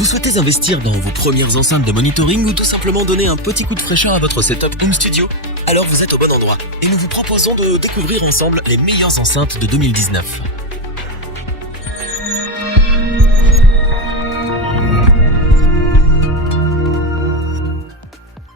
Vous souhaitez investir dans vos premières enceintes de monitoring ou tout simplement donner un petit coup de fraîcheur à votre setup home studio? Alors vous êtes au bon endroit et nous vous proposons de découvrir ensemble les meilleures enceintes de 2019.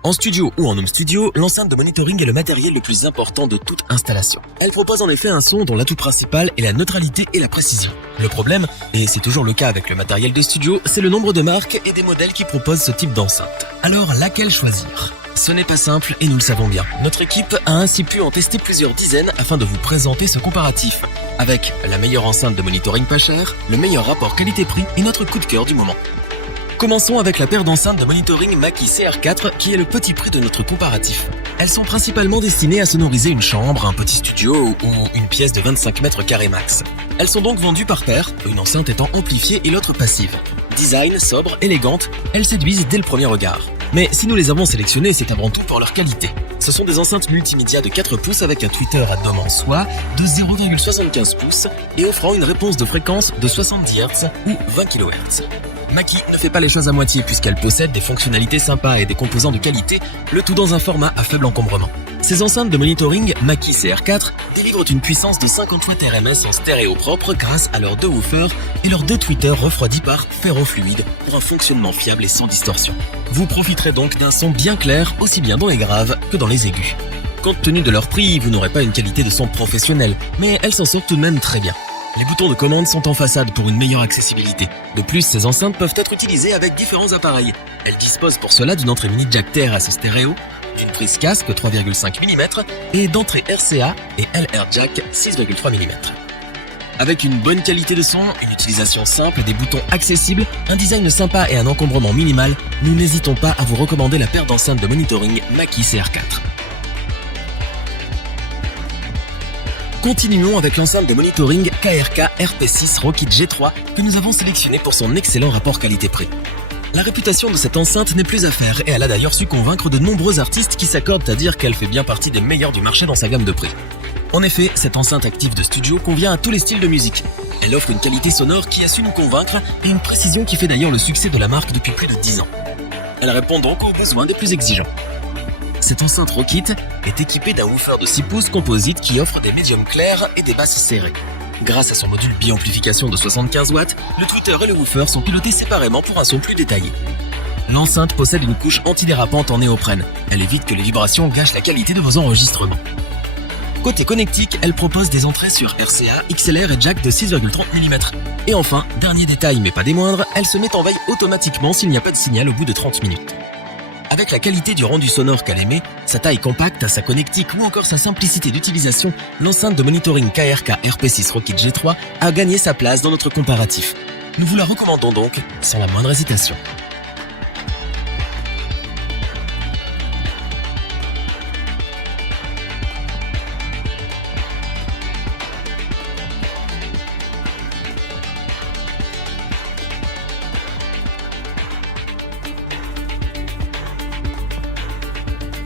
En studio ou en home studio, l'enceinte de monitoring est le matériel le plus important de toute installation. Elle propose en effet un son dont l'atout principal est la neutralité et la précision. Le problème, et c'est toujours le cas avec le matériel de studio, c'est le nombre de marques et des modèles qui proposent ce type d'enceinte. Alors laquelle choisir ? Ce n'est pas simple et nous le savons bien. Notre équipe a ainsi pu en tester plusieurs dizaines afin de vous présenter ce comparatif, avec la meilleure enceinte de monitoring pas chère, le meilleur rapport qualité-prix et notre coup de cœur du moment. Commençons avec la paire d'enceintes de monitoring Mackie CR4 qui est le petit prix de notre comparatif. Elles sont principalement destinées à sonoriser une chambre, un petit studio ou une pièce de 25 mètres carrés max. Elles sont donc vendues par paire, une enceinte étant amplifiée et l'autre passive. Design, sobre, élégante, elles séduisent dès le premier regard. Mais si nous les avons sélectionnées, c'est avant tout pour leur qualité. Ce sont des enceintes multimédia de 4 pouces avec un tweeter à dôme en soie de 0,75 pouces et offrant une réponse de fréquence de 70 Hz ou 20 kHz. Mackie ne fait pas les choses à moitié puisqu'elle possède des fonctionnalités sympas et des composants de qualité, le tout dans un format à faible encombrement. Ces enceintes de monitoring Mackie CR4 délivrent une puissance de 50 watts RMS en stéréo propre grâce à leurs 2 woofers et leurs 2 tweeters refroidis par ferrofluide pour un fonctionnement fiable et sans distorsion. Vous profiterez donc d'un son bien clair, aussi bien dans les graves que dans les aigus. Compte tenu de leur prix, vous n'aurez pas une qualité de son professionnelle, mais elles s'en sortent tout de même très bien. Les boutons de commande sont en façade pour une meilleure accessibilité. De plus, ces enceintes peuvent être utilisées avec différents appareils. Elles disposent pour cela d'une entrée mini jack TRS stéréo, d'une prise casque 3,5 mm et d'entrée RCA et LR jack 6,3 mm. Avec une bonne qualité de son, une utilisation simple, des boutons accessibles, un design sympa et un encombrement minimal, nous n'hésitons pas à vous recommander la paire d'enceintes de monitoring Mackie CR4. Continuons avec l'enceinte de monitoring KRK RP6 Rockit G3 que nous avons sélectionnée pour son excellent rapport qualité-prix. La réputation de cette enceinte n'est plus à faire et elle a d'ailleurs su convaincre de nombreux artistes qui s'accordent à dire qu'elle fait bien partie des meilleures du marché dans sa gamme de prix. En effet, cette enceinte active de studio convient à tous les styles de musique. Elle offre une qualité sonore qui a su nous convaincre et une précision qui fait d'ailleurs le succès de la marque depuis plus de 10 ans. Elle répond donc aux besoins des plus exigeants. Cette enceinte Rockit est équipée d'un woofer de 6 pouces composite qui offre des médiums clairs et des basses serrées. Grâce à son module bi-amplification de 75 watts, le tweeter et le woofer sont pilotés séparément pour un son plus détaillé. L'enceinte possède une couche antidérapante en néoprène. Elle évite que les vibrations gâchent la qualité de vos enregistrements. Côté connectique, elle propose des entrées sur RCA, XLR et jack de 6,30 mm. Et enfin, dernier détail mais pas des moindres, elle se met en veille automatiquement s'il n'y a pas de signal au bout de 30 minutes. Avec la qualité du rendu sonore qu'elle émet, sa taille compacte, sa connectique ou encore sa simplicité d'utilisation, l'enceinte de monitoring KRK RP6 Rockit G3 a gagné sa place dans notre comparatif. Nous vous la recommandons donc sans la moindre hésitation.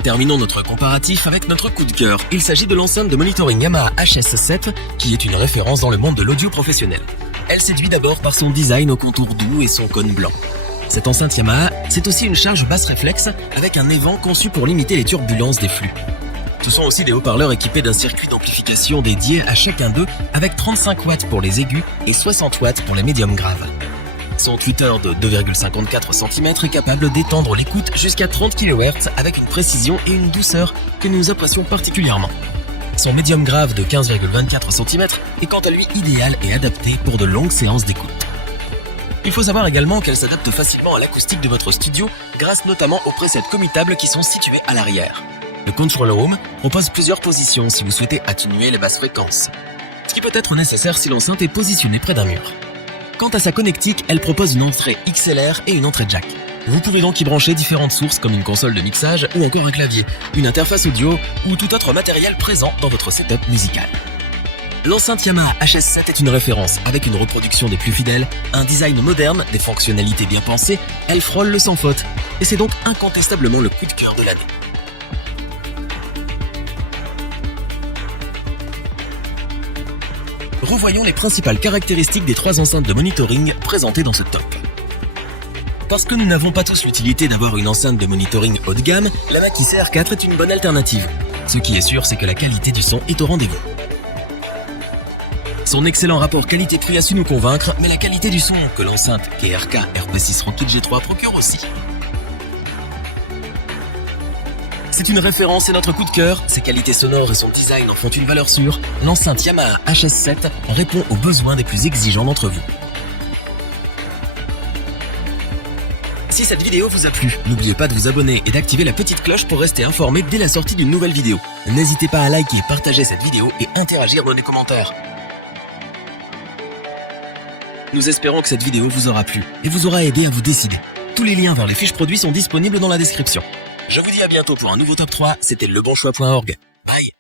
Terminons notre comparatif avec notre coup de cœur. Il s'agit de l'enceinte de monitoring Yamaha HS7 qui est une référence dans le monde de l'audio professionnel. Elle séduit d'abord par son design au contour doux et son cône blanc. Cette enceinte Yamaha, c'est aussi une charge basse réflexe avec un évent conçu pour limiter les turbulences des flux. Ce sont aussi des haut-parleurs équipés d'un circuit d'amplification dédié à chacun d'eux avec 35 watts pour les aigus et 60 watts pour les médiums graves. Son tweeter de 2,54 cm est capable d'étendre l'écoute jusqu'à 30 kHz avec une précision et une douceur que nous apprécions particulièrement. Son médium grave de 15,24 cm est quant à lui idéal et adapté pour de longues séances d'écoute. Il faut savoir également qu'elle s'adapte facilement à l'acoustique de votre studio grâce notamment aux presets commutables qui sont situés à l'arrière. Le Control Room propose plusieurs positions si vous souhaitez atténuer les basses fréquences, ce qui peut être nécessaire si l'enceinte est positionnée près d'un mur. Quant à sa connectique, elle propose une entrée XLR et une entrée jack. Vous pouvez donc y brancher différentes sources comme une console de mixage ou encore un clavier, une interface audio ou tout autre matériel présent dans votre setup musical. L'enceinte Yamaha HS7 est une référence avec une reproduction des plus fidèles, un design moderne, des fonctionnalités bien pensées, elle frôle le sans faute et c'est donc incontestablement le coup de cœur de l'année. Revoyons les principales caractéristiques des 3 enceintes de monitoring présentées dans ce top. Parce que nous n'avons pas tous l'utilité d'avoir une enceinte de monitoring haut de gamme, la Mackie CR4 est une bonne alternative. Ce qui est sûr, c'est que la qualité du son est au rendez-vous. Son excellent rapport qualité-prix a su nous convaincre, mais la qualité du son que l'enceinte KRK RP6 Rockit G3 procure aussi. C'est une référence et notre coup de cœur. Ses qualités sonores et son design en font une valeur sûre. L'enceinte Yamaha HS7 répond aux besoins des plus exigeants d'entre vous. Si cette vidéo vous a plu, n'oubliez pas de vous abonner et d'activer la petite cloche pour rester informé dès la sortie d'une nouvelle vidéo. N'hésitez pas à liker, partager cette vidéo et interagir dans les commentaires. Nous espérons que cette vidéo vous aura plu et vous aura aidé à vous décider. Tous les liens vers les fiches produits sont disponibles dans la description. Je vous dis à bientôt pour un nouveau top 3, c'était lebonchoix.org. Bye.